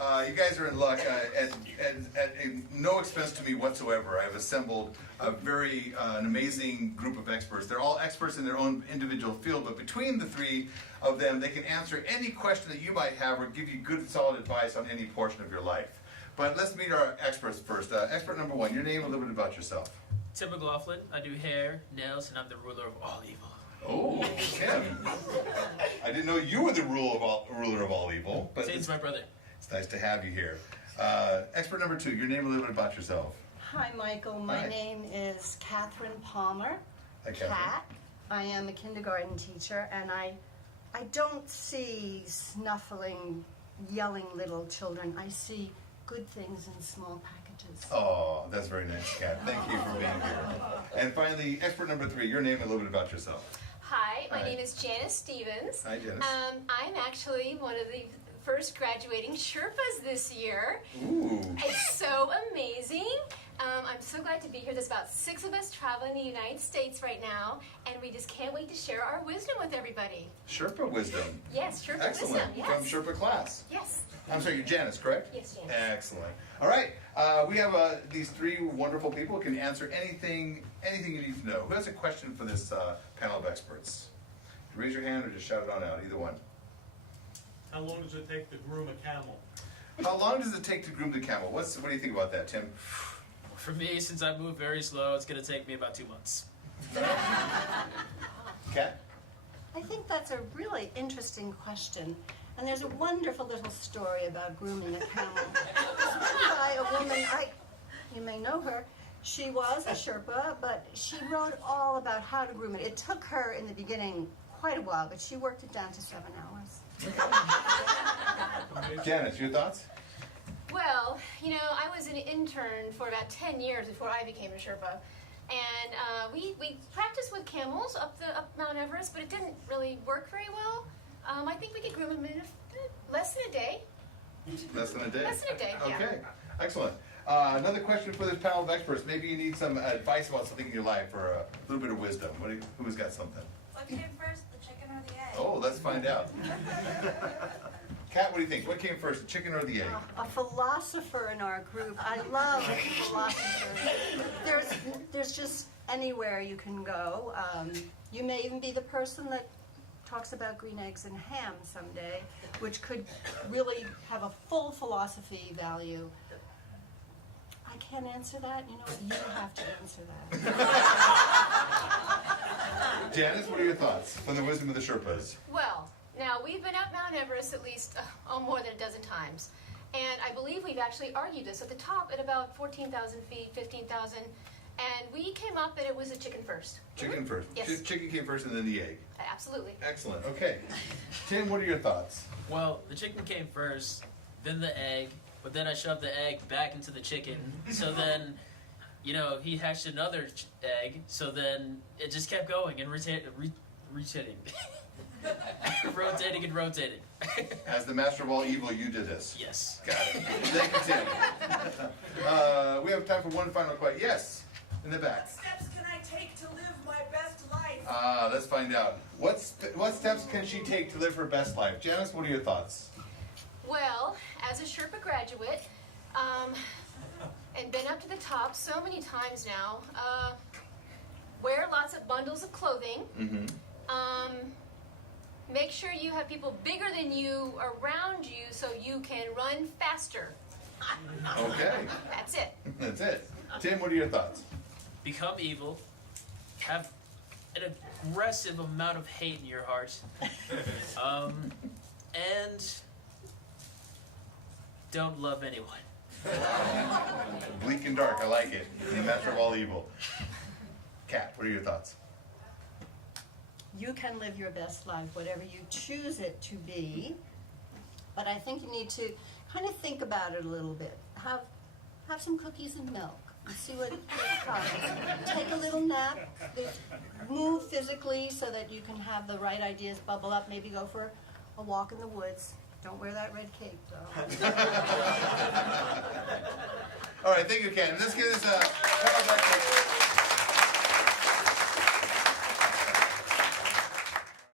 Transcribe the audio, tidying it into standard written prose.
You guys are in luck. At no expense to me whatsoever, I've assembled a very an amazing group of experts. They're all experts in their own individual field, but between the three of them, they can answer any question that you might have or give you good, solid advice on any portion of your life. But let's meet our experts first. Expert number one, your name, a little bit about yourself. Tim McLaughlin. I do hair, nails, and I'm the ruler of all evil. Oh, Tim. I didn't know you were the ruler of all evil. But Tim's my brother. It's nice to have you here. Expert number two, your name, a little bit about yourself. Hi, Michael. My name is Catherine Palmer. Hi, Catherine. Cat. I am a kindergarten teacher, and I don't see snuffling, yelling little children. I see good things in small packages. Oh, that's very nice, Kat. Thank you for being here. And finally, expert number three, your name and a little bit about yourself. Hi, my name is Janice Stevens. Hi, Janice. I'm actually one of the first graduating Sherpas this year. Ooh. It's so amazing. I'm so glad to be here. There's about 6 of us traveling the United States right now, and we just can't wait to share our wisdom with everybody. Sherpa wisdom. Yes, Sherpa Excellent. wisdom. Yes. From Sherpa class. Yes. I'm sorry, you're Janice, correct? Yes, Janice. Excellent. All right, we have these three wonderful people who can answer anything you need to know. Who has a question for this panel of experts? Raise your hand or just shout it on out, either one. How long does it take to groom a camel? How long does it take to groom the camel? What do you think about that, Tim? For me, since I move very slow, it's going to take me about 2 months. Kat? I think that's a really interesting question. And there's a wonderful little story about grooming a camel. It's written by a woman, you may know her. She was a Sherpa, but she wrote all about how to groom it. It took her in the beginning quite a while, but she worked it down to 7 hours. Janice, your thoughts? Well, you know, I was an intern for about 10 years before I became a Sherpa. And we practiced with camels up Mount Everest, but it didn't really work very well. I think we could groom them in less than a day. Less than a day? Less than a day, yeah. Okay, excellent. Another question for this panel of experts. Maybe you need some advice about something in your life or a little bit of wisdom. Who's got something? What came first, the chicken or the egg? Oh, let's find out. Kat, what do you think? What came first, the chicken or the egg? A philosopher in our group. I love philosophers. There's just anywhere you can go. You may even be the person that talks about green eggs and ham someday, which could really have a full philosophy value. I can't answer that. You know what? You have to answer that. Janice, what are your thoughts from the wisdom of the Sherpas? Well, now we've been up Mount Everest at least more than a dozen times. And I believe we've actually argued this at the top at about 14,000 feet, 15,000. And we came up that it was a chicken first. Chicken first. Yes. Chicken came first and then the egg. Absolutely. Excellent. Okay. Tim, what are your thoughts? Well, the chicken came first, then the egg, but then I shoved the egg back into the chicken. So then, you know, he hatched another egg, so then it just kept going and rotating. Rotating and rotating. As the master of all evil, you did this. Yes. Got it. Thank you, Tim. We have time for one final question. Yes, in the back. What steps can I take to live my best life? Let's find out. What steps can she take to live her best life? Janice, what are your thoughts? Well, as a Sherpa graduate, and been up to the top so many times now, wear lots of bundles of clothing. Mm-hmm. Make sure you have people bigger than you around you so you can run faster. Okay. That's it. That's it. Tim, what are your thoughts? Become evil. Have an aggressive amount of hate in your heart. And don't love anyone. Bleak and dark, I like it. The master of all evil. Kat, what are your thoughts? You can live your best life, whatever you choose it to be. But I think you need to kind of think about it a little bit. Have some cookies and milk. And see what comes. Take a little nap. Move physically so that you can have the right ideas bubble up. Maybe go for a walk in the woods. Don't wear that red cape, though. All right, thank you, Ken. Let's give this a